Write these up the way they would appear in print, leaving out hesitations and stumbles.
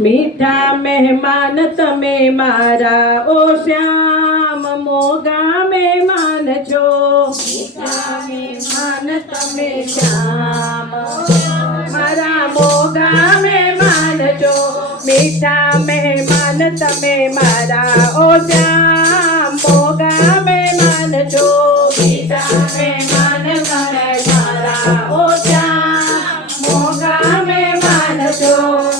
મીઠા મહેમાન તમે મારા ઓ શ્યામ મોગા મહેમાન છો મીઠા મહેમાન તમે શ્યામ મારા મોગા મહેમાન છો મીઠા મહેમાન તમે મારા ઓ શ્યામ મોગા મહેમાન છો મીઠા મહેમાન તમે મારા ઓ શ્યામ મોગા મહેમાન છો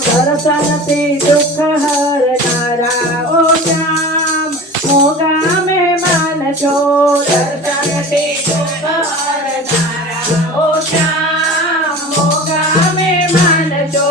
દર્શનથી દુઃખ હરનારા ઓ શ્યામ મોગા મહેમાન છો દર્શનથી દુઃખ હરનારા ઓ શ્યામ મોગા મહેમાન છો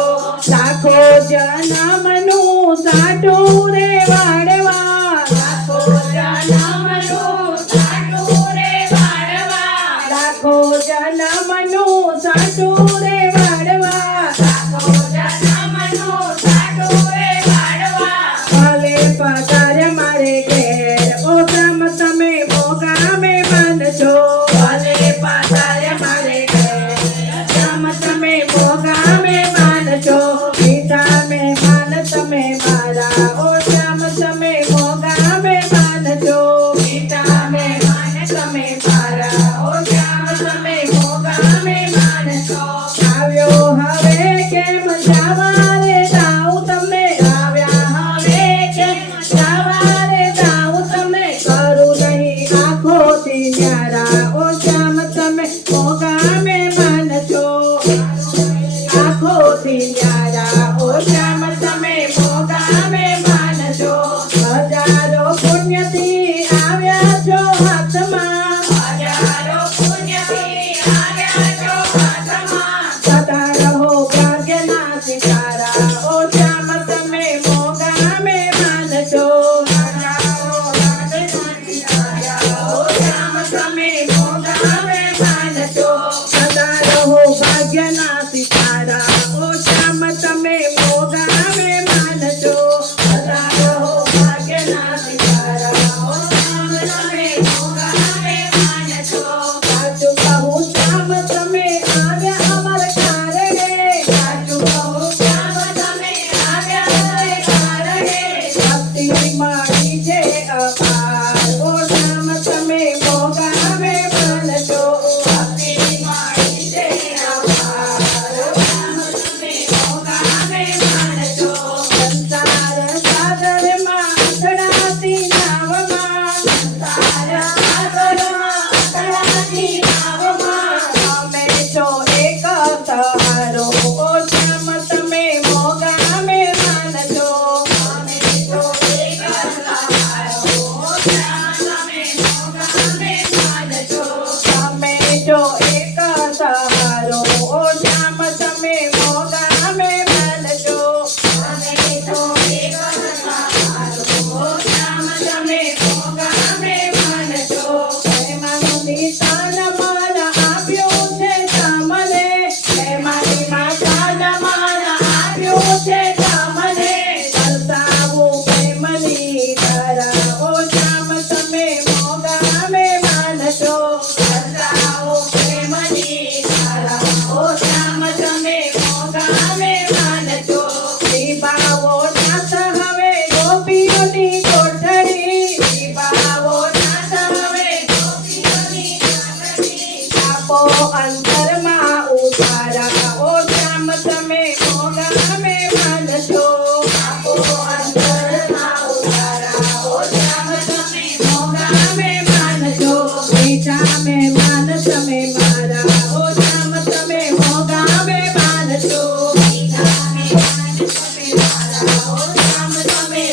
લાખો જન્મનું સાટું રે વાળવા લાખો જન્મનું સાટું રે વાળવા લાખો જન્મનું સાટું રે વાળવા લાખો જન્મનું સાટું રે વાળવા ભલે પધાર મારે ઘેર ઓ બ્રહ્મ તમે મોગા મહેમાન છો ભલે પધાર મારે ઘેર બ્રહ્મ તમે મોગા મહેમાન છો મીઠા મહેમાન તમે મારા ઓ શ્યામ તમે મોગા મહેમાન છો મીઠા મહેમાન તમે મારા ઓ શ્યામ તમે મોગા મહેમાન છો આવ્યો હવે કેમ જવા રે જાઉં તમે આવ્યા હવે કેમ જવા રે જાઉં તમે કરું નહીં આંખોથી ન્યારા ઓ શ્યામ તમે મોગા મહેમાન છો આંખોથી ન્યારા ઓ શ્યામ તમે મોગા મહેમાન છો હજારો પુણ્યથી આવ્યા છો હાથમાં હજારો પુણ્યથી આવ્યા છો હાથમાં સદા રહો ભાગ્યના સિતારા ઓ શ્યામ તમે મોગા મહેમાન છો સદા રહો ભાગ્યના સિતારા ઓ શ્યામ તમે મોગા મહેમાન છો સદા રહો ભાગ્યના સિતારા ઓ શ્યામ તમે મોગા મહેમાન છો સદા રહો ભાગ્યના સિતારા ઓ શ્યામ તમે મોગા મહેમાન છો સાચું કહું શ્યામ તમે આવ્યા અમર કારણે સાચું કહું શ્યામ તમે આવ્યા અમર કારણે ભક્તિ મારી છે અપાર ઓ શ્યામ તમે મોગા મહેમાન છો ભક્તિ મારી છે અપાર ઓ શ્યામ તમે મોગા મહેમાન છો સંસાર સાગરમાં અથડાતી નાવમાં સંસાર સાગરમાં અથડાતી નાવમાં તમે છો એક સહારો ઓ શ્યામ તમે મોગા મહેમાન છો તમે છો એક સહારો ઓ શ્યામ તમે મોગા મહેમાન છો તમે છો એક સહારો ઓ શ્યામ તમે મોગા મહેમાન છો તમે છો એક સહારો ઓ શ્યામ તમે મોગા મહેમાન છો મહેમાનનું નિશાન માન આપ્યું છે તમને મહેમાનની માતાન માન આપ્યું છે તમને દર્શાવું પ્રેમની ધારા ઓ શ્યામ તમે મોગા મહેમાન છો દર્શાવું પ્રેમની ધારા ઓ શ્યામ તમે મોગા મહેમાન છો દીપાવો નાથ હવે ગોપીઓની કોઠડી દીપાવો નાથ હવે ગોપીઓની કોઠડી આપો અંતરમાં ઉતારા ઓ શ્યામ તમે મોગા મહેમાન છો આપો અંતરમાં ઉતારા ઓ શ્યામ તમે મોગા મહેમાન છો મીઠા મહેમાન તમે મારા ઓ શ્યામ તમે મોગા મહેમાન છો મીઠા મહેમાન તમે મારા ઓ શ્યામ તમે